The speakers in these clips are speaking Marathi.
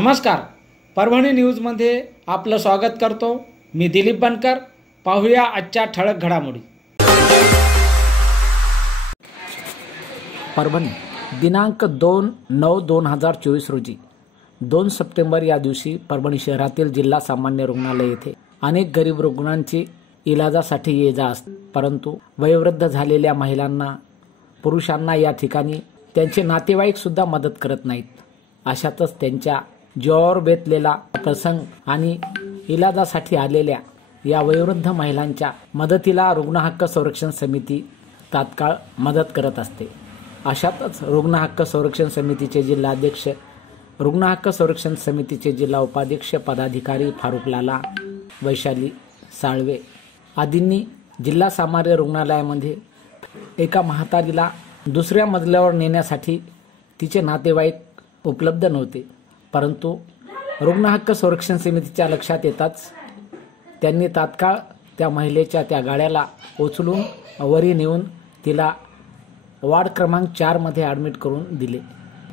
नमस्कार, परभणी न्यूजमध्ये आपलं स्वागत करतो। मी दिलीप बनकर। पाहूया आजच्या ठळक घडामोडी। परभणी दिनांक 2/9/2024 रोजी 2 सप्टेंबर या दिवशी परभणी शहरातील जिल्हा सामान्य रुग्णालय येथे अनेक गरीब रुग्णांची इलाजासाठी ये जा असते, परंतु वयोवृद्ध झालेल्या महिलांना, पुरुषांना या ठिकाणी त्यांचे नातेवाईक सुद्धा मदत करत नाहीत। अशातच त्यांच्या जीवावर बेतलेला प्रसंग आणि इलाजासाठी आलेल्या या वयोवृद्ध महिलांच्या मदतीला रुग्ण हक्क संरक्षण समिती तात्काळ मदत करत असते। अशातच रुग्ण हक्क संरक्षण समितीचे जिल्हाध्यक्ष, रुग्ण हक्क संरक्षण समितीचे जिल्हा उपाध्यक्ष पदाधिकारी फारुक लाला, वैशाली साळवे आदींनी जिल्हा सामान्य रुग्णालयामध्ये एका म्हातारीला दुसऱ्या मजल्यावर नेण्यासाठी तिचे नातेवाईक उपलब्ध नव्हते, परंतु रुग्ण हक्क संरक्षण समितीच्या लक्षात येताच त्यांनी तात्काळ त्या महिलेच्या त्या गाड्याला उचलून वरी नेऊन तिला वार्ड क्रमांक 4 मध्ये ॲडमिट करून दिले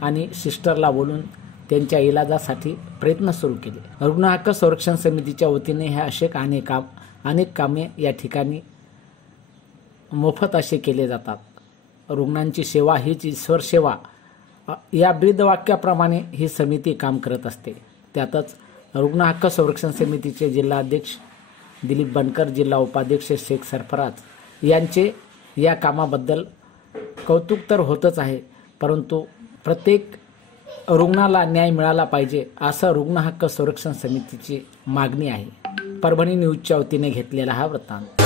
आणि सिस्टरला बोलून त्यांच्या इलाजासाठी प्रयत्न सुरू केले। रुग्ण हक्क संरक्षण समितीच्या वतीने हे असे अनेक कामे या ठिकाणी मोफत असे केले जातात। रुग्णांची सेवा हीच ईश्वर सेवा या ब्रीदवाक्याप्रमाणे ही समिती काम करत असते। त्यातच रुग्ण हक्क संरक्षण समितीचे जिल्हाध्यक्ष दिलीप बनकर, जिल्हा उपाध्यक्ष शेख सरफराज यांचे या कामाबद्दल कौतुक तर होतच आहे, परंतु प्रत्येक रुग्णाला न्याय मिळाला पाहिजे असं रुग्ण हक्क संरक्षण समितीची मागणी आहे। परभणी न्यूजच्या वतीने घेतलेला हा वृत्तांत।